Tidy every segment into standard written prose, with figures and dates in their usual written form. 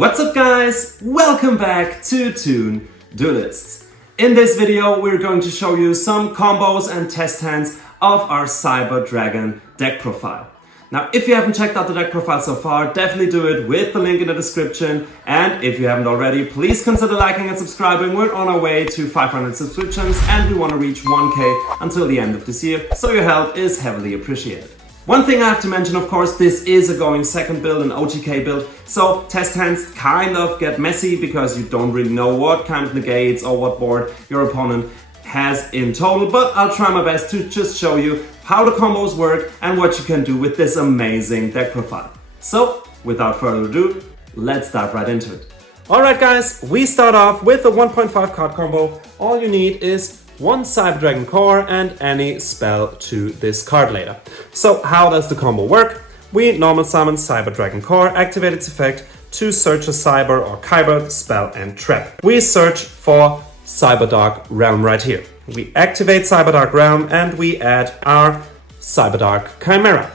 What's up guys? Welcome back to Toon Duelists. In this video we're going to show you some combos and test hands of our Cyber Dragon deck profile. Now if you haven't checked out the deck profile so far, definitely do it with the link in the description, and if you haven't already, please consider liking and subscribing. We're on our way to 500 subscriptions and we want to reach 1k until the end of this year, so your help is heavily appreciated. One thing I have to mention, of course, this is a going second build, an OGK build, so test hands kind of get messy because you don't really know what kind of negates or what board your opponent has in total, but I'll try my best to just show you how the combos work and what you can do with this amazing deck profile. So, without further ado, let's dive right into it. Alright guys, we start off with a 1.5 card combo. All you need is one Cyber Dragon core and any spell to this card later. So how does the combo work? We normal summon Cyber Dragon core, activate its effect to search a Cyber or Kyber spell and trap. We search for Cyber Dark Realm right here. We activate Cyber Dark Realm and we add our Cyber Dark Chimera.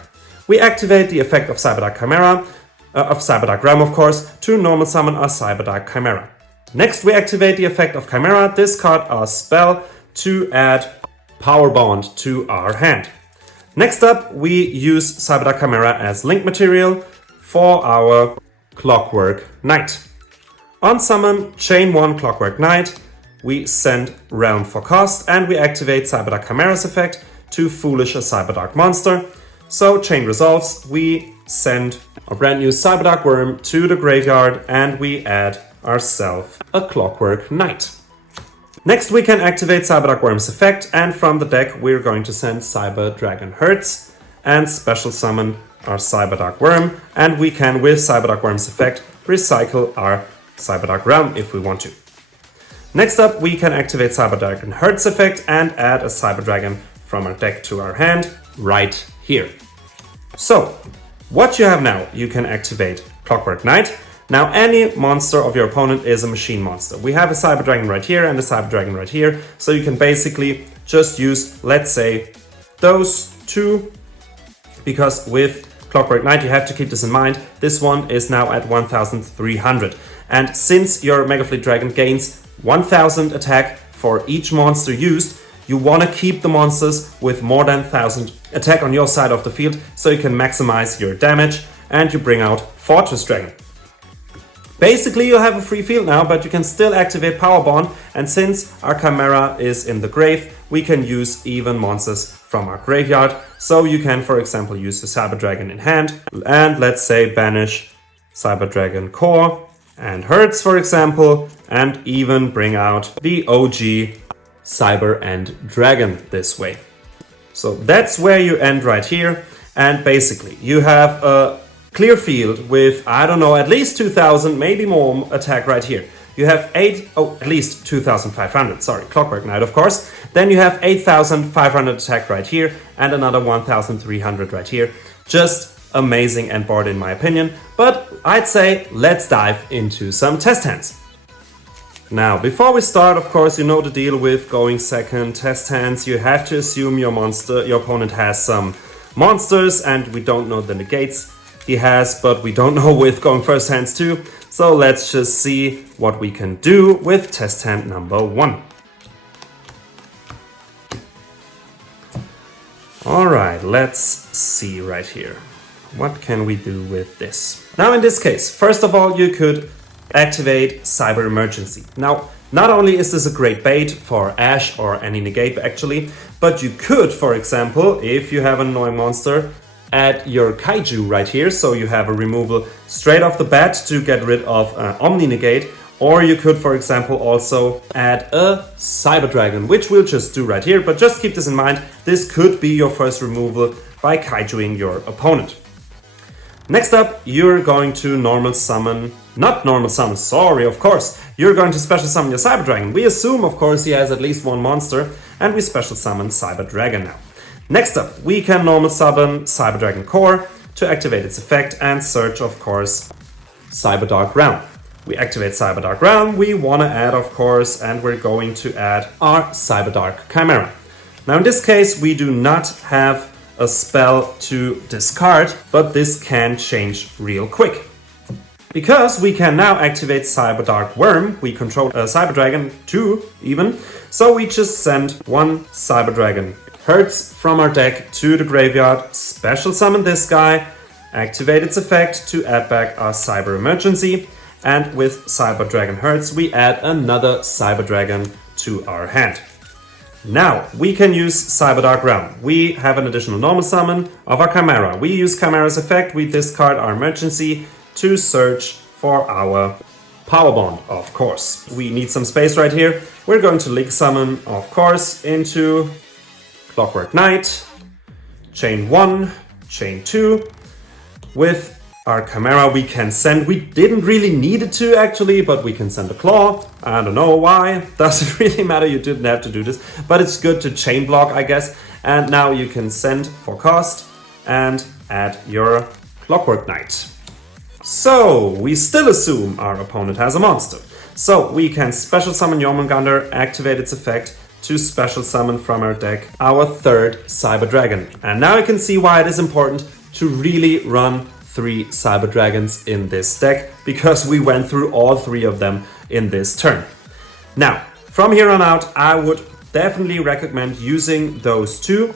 We activate the effect of Cyber Dark Chimera, of Cyber Dark Realm of course, to normal summon our Cyber Dark Chimera. Next we activate the effect of Chimera, discard our spell to add Power Bond to our hand. Next up, we use Cyber Dark Chimera as link material for our Clockwork Knight. On summon Chain 1 Clockwork Knight, we send Realm for cost and we activate Cyber Dark Chimera's effect to foolish a Cyber Dark monster. So Chain resolves, we send a brand new Cyber Dark Worm to the graveyard and we add ourselves a Clockwork Knight. Next we can activate Cyber Dark Worm's effect, and from the deck we're going to send Cyber Dragon Hertz and special summon our Cyber Dark Worm, and we can with Cyber Dark Worm's effect recycle our Cyber Dark Realm if we want to. Next up we can activate Cyber Dragon Hertz effect and add a Cyber Dragon from our deck to our hand right here. So what you have now, you can activate Clockwork Knight. Now any monster of your opponent is a machine monster. We have a Cyber Dragon right here and a Cyber Dragon right here, so you can basically just use, let's say, those two, because with Clockwork Knight you have to keep this in mind, this one is now at 1300, and since your Mega Fleet Dragon gains 1000 attack for each monster used, you want to keep the monsters with more than 1000 attack on your side of the field, so you can maximize your damage and you bring out Fortress Dragon. Basically you have a free field now, but you can still activate Power Bond, and since our Chimera is in the grave, we can use even monsters from our graveyard. So you can, for example, use the Cyber Dragon in hand and let's say banish Cyber Dragon Core and Hertz, for example, and even bring out the OG Cyber and Dragon this way. So that's where you end right here, and basically you have a clear field with, I don't know, at least 2000, maybe more attack right here. You have at least 2500, sorry, Clockwork Knight of course. Then you have 8500 attack right here and another 1300 right here. Just amazing end board in my opinion, but I'd say let's dive into some test hands. Now, before we start, of course, you know the deal with going second test hands. You have to assume your opponent has some monsters, and we don't know the negates he has, but we don't know with going first hands too. So let's just see what we can do with test hand number 1. Alright, let's see right here. What can we do with this? Now in this case, first of all, you could activate Cyber Emergency. Now, not only is this a great bait for Ash or any negate actually, but you could, for example, if you have an annoying monster, add your Kaiju right here, so you have a removal straight off the bat to get rid of Omni Negate, or you could, for example, also add a Cyber Dragon, which we'll just do right here, but just keep this in mind, this could be your first removal by Kaijuing your opponent. Next up, you're going to of course, you're going to special summon your Cyber Dragon. We assume, of course, he has at least one monster, and we special summon Cyber Dragon now. Next up, we can normal summon Cyber Dragon Core to activate its effect and search, of course, Cyber Dark Realm. We activate Cyber Dark Realm, we want to add, of course, and we're going to add our Cyber Dark Chimera. Now in this case, we do not have a spell to discard, but this can change real quick. Because we can now activate Cyber Dark Worm, we control a Cyber Dragon 2 even, so we just send one Cyber Dragon Hertz from our deck to the graveyard, special summon this guy, activate its effect to add back our Cyber Emergency, and with Cyber Dragon Hertz we add another Cyber Dragon to our hand. Now we can use Cyber Dark Realm. We have an additional normal summon of our Chimera. We use Chimera's effect, we discard our Emergency to search for our Power Bond, of course. We need some space right here. We're going to Link Summon, of course, into Clockwork Knight, Chain 1, Chain 2. With our Chimera we can send, we didn't really need it to actually, but we can send a Claw. I don't know why, doesn't really matter, you didn't have to do this, but it's good to chain block, I guess. And now you can send for cost and add your Clockwork Knight. So we still assume our opponent has a monster. So we can special summon Jormungandr, activate its effect to special summon from our deck our third Cyber Dragon. And now you can see why it is important to really run 3 Cyber Dragons in this deck, because we went through all 3 of them in this turn. Now, from here on out, I would definitely recommend using those 2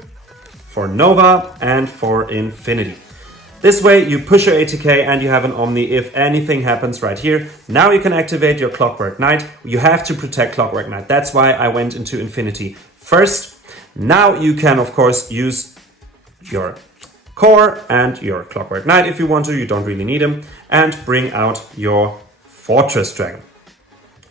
for Nova and for Infinity. This way you push your ATK and you have an Omni if anything happens right here. Now you can activate your Clockwork Knight. You have to protect Clockwork Knight. That's why I went into Infinity first. Now you can of course use your Core and your Clockwork Knight if you want to. You don't really need him. And bring out your Fortress Dragon.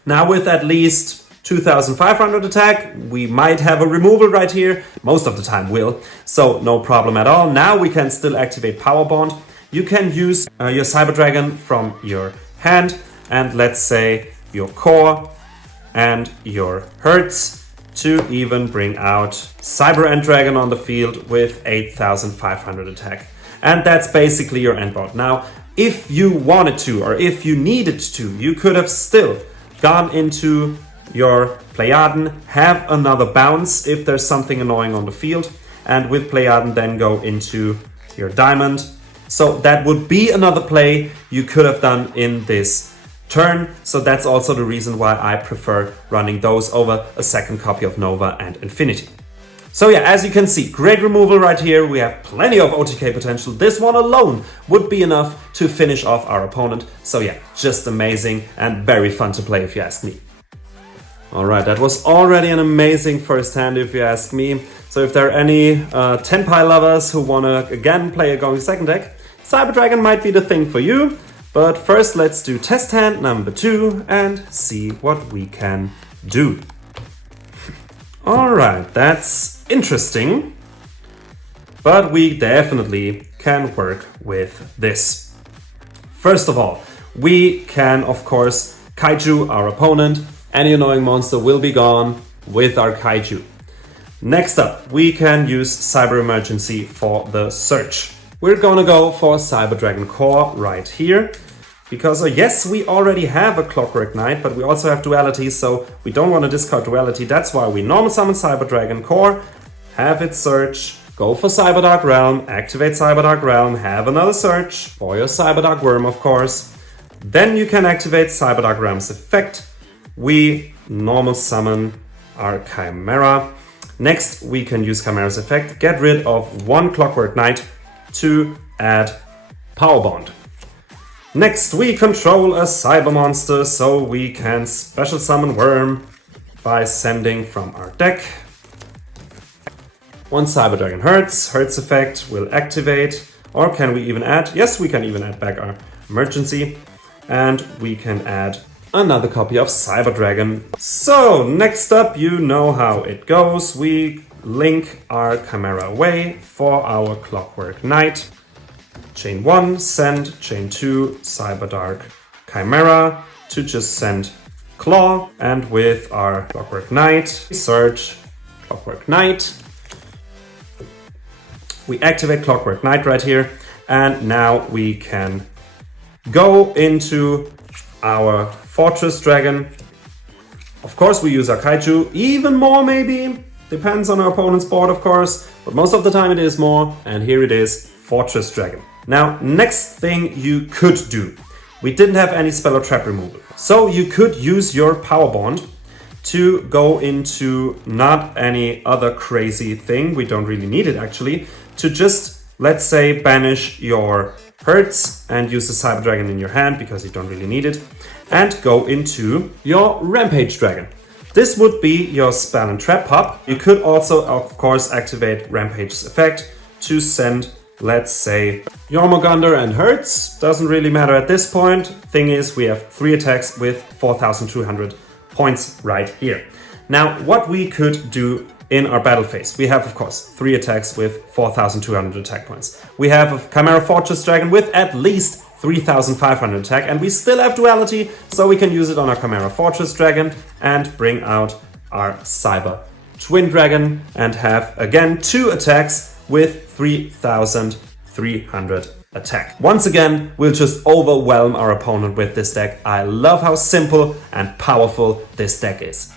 Now with at least 2500 attack, we might have a removal right here. Most of the time will, so no problem at all. Now we can still activate Power Bond. You can use your Cyber Dragon from your hand and let's say your Core and your Hertz to even bring out Cyber End Dragon on the field with 8500 attack. And that's basically your end board. Now, if you wanted to or if you needed to, you could have still gone into your Pleiaden, have another bounce if there's something annoying on the field, and with Pleiaden then go into your Diamond. So that would be another play you could have done in this turn. So that's also the reason why I prefer running those over a second copy of Nova and Infinity. So yeah, as you can see, great removal right here. We have plenty of OTK potential. This one alone would be enough to finish off our opponent. So yeah, just amazing and very fun to play if you ask me. Alright, that was already an amazing first hand if you ask me. So if there are any Tenpai lovers who want to again play a Going Second deck, Cyber Dragon might be the thing for you. But first let's do test hand number 2 and see what we can do. Alright, that's interesting. But we definitely can work with this. First of all, we can of course Kaiju our opponent. Any annoying monster will be gone with our Kaiju. Next up, we can use Cyber Emergency for the search. We're gonna go for Cyber Dragon Core right here. Because yes, we already have a Clockwork Knight, but we also have Duality, so we don't want to discard Duality. That's why we normal summon Cyber Dragon Core, have it search, go for Cyber Dark Realm, activate Cyber Dark Realm, have another search for your Cyber Dark Worm, of course. Then you can activate Cyber Dark Realm's effect. We normal summon our Chimera. Next, we can use Chimera's effect, get rid of one Clockwork Knight to add Power Bond. Next, we control a Cyber Monster, so we can special summon Worm by sending from our deck. One Cyber Dragon Hertz effect will activate, or can we even add? Yes, we can even add back our Emergency, and we can add another copy of Cyber Dragon. So next up, you know how it goes. We link our Chimera away for our Clockwork Knight. Chain 1, send, chain 2, Cyber Dark Chimera to just send Claw, and with our Clockwork Knight, search Clockwork Knight. We activate Clockwork Knight right here, and now we can go into our Fortress Dragon. Of course, we use our Kaiju, even more maybe, depends on our opponent's board of course, but most of the time it is more, and here it is, Fortress Dragon. Now, next thing you could do we didn't have any spell or trap removal. So you could use your power bond to go into not any other crazy thing, we don't really need it actually, to just, let's say, banish your Hertz and use the Cyber Dragon in your hand because you don't really need it, and go into your Rampage Dragon. This would be your spell and trap pop. You could also, of course, activate Rampage's effect to send, let's say, Jormungandr and Hertz. Doesn't really matter at this point. Thing is, we have 3 attacks with 4,200 points right here. Now, what we could do in our battle phase, we have, of course, 3 attacks with 4,200 attack points. We have a Chimera Fortress Dragon with at least 3,500 attack, and we still have duality, so we can use it on our Chimera Fortress Dragon and bring out our Cyber Twin Dragon and have, again, 2 attacks with 3,300 attack. Once again, we'll just overwhelm our opponent with this deck. I love how simple and powerful this deck is.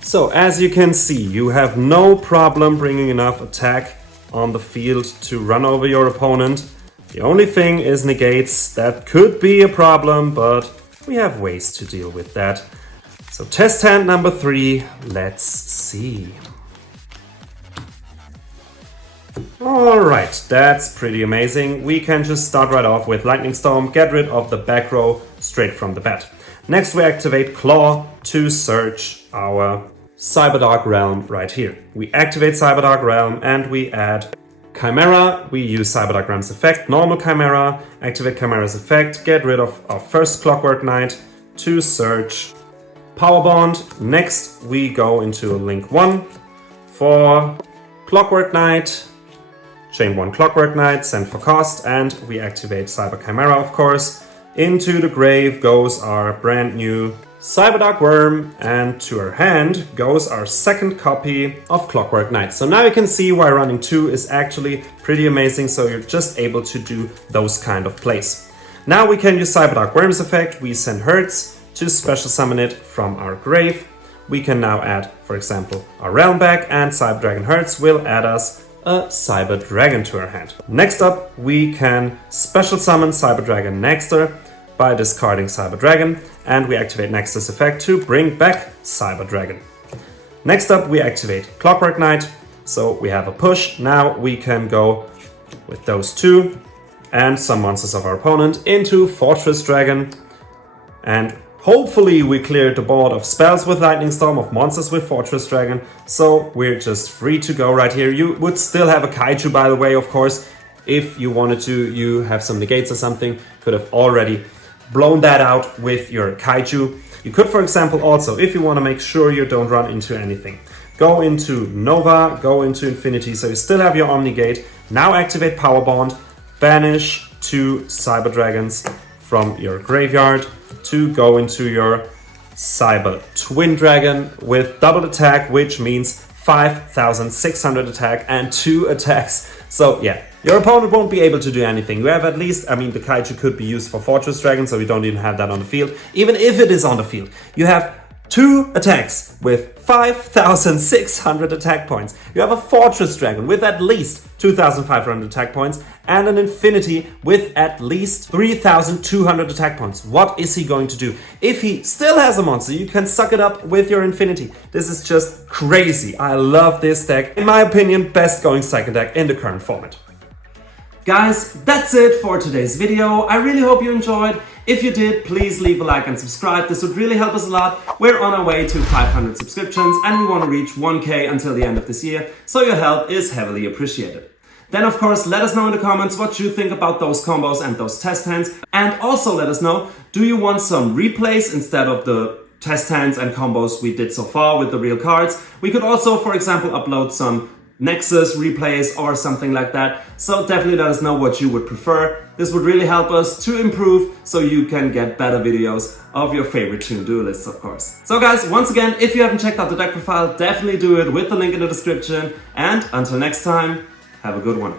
So, as you can see, you have no problem bringing enough attack on the field to run over your opponent. The only thing is negates. That could be a problem, but we have ways to deal with that. So test hand number 3, let's see. Alright, that's pretty amazing. We can just start right off with Lightning Storm, get rid of the back row straight from the bat. Next we activate Claw to search our Cyberdark Realm right here. We activate Cyberdark Realm and we add Chimera. We use Cyberdark Realm's effect, normal Chimera, activate Chimera's effect, get rid of our first Clockwork Knight to search Power Bond. Next we go into Link 1 for Clockwork Knight, chain 1 Clockwork Knight, send for cost, and we activate Cyber Chimera, of course. Into the grave goes our brand new Cyberdark Worm, and to our hand goes our second copy of Clockwork Knight. So now you can see why running 2 is actually pretty amazing, so you're just able to do those kind of plays. Now we can use Cyberdark Worm's effect. We send Hertz to special summon it from our grave. We can now add, for example, our Realm back, and Cyber Dragon Hertz will add us a Cyber Dragon to our hand. Next up, we can special summon Cyber Dragon Nexter by discarding Cyber Dragon, and we activate Nexter's effect to bring back Cyber Dragon. Next up, we activate Clockwork Knight, so we have a push. Now we can go with those 2 and some monsters of our opponent into Fortress Dragon, and hopefully we cleared the board of spells with Lightning Storm, of monsters with Fortress Dragon, so we're just free to go right here. You would still have a Kaiju, by the way, of course. If you wanted to, you have some negates or something, could have already blown that out with your Kaiju. You could, for example, also, if you want to make sure you don't run into anything, go into Nova, go into Infinity, so you still have your Omnigate. Now activate Power Bond, banish 2 Cyber Dragons from your graveyard to go into your Cyber Twin Dragon with double attack, which means 5,600 attack and 2 attacks. So yeah, your opponent won't be able to do anything. You have at least, I mean, the Kaiju could be used for Fortress Dragon, so we don't even have that on the field. Even if it is on the field, you have 2 attacks with 5,600 attack points. You have a Fortress Dragon with at least 2,500 attack points and an Infinity with at least 3,200 attack points. What is he going to do? If he still has a monster, you can suck it up with your Infinity. This is just crazy. I love this deck. In my opinion, best going second deck in the current format. Guys, that's it for today's video. I really hope you enjoyed. If you did, please leave a like and subscribe. This would really help us a lot. We're on our way to 500 subscriptions and we want to reach 1K until the end of this year, so your help is heavily appreciated. Then of course, let us know in the comments what you think about those combos and those test hands, and also let us know, do you want some replays instead of the test hands and combos we did so far with the real cards? We could also, for example, upload some Nexus replays or something like that, so definitely let us know what you would prefer. This would really help us to improve so you can get better videos of your favorite Toon Duelists, of course. So guys, once again, if you haven't checked out the deck profile, definitely do it with the link in the description, and until next time, have a good one.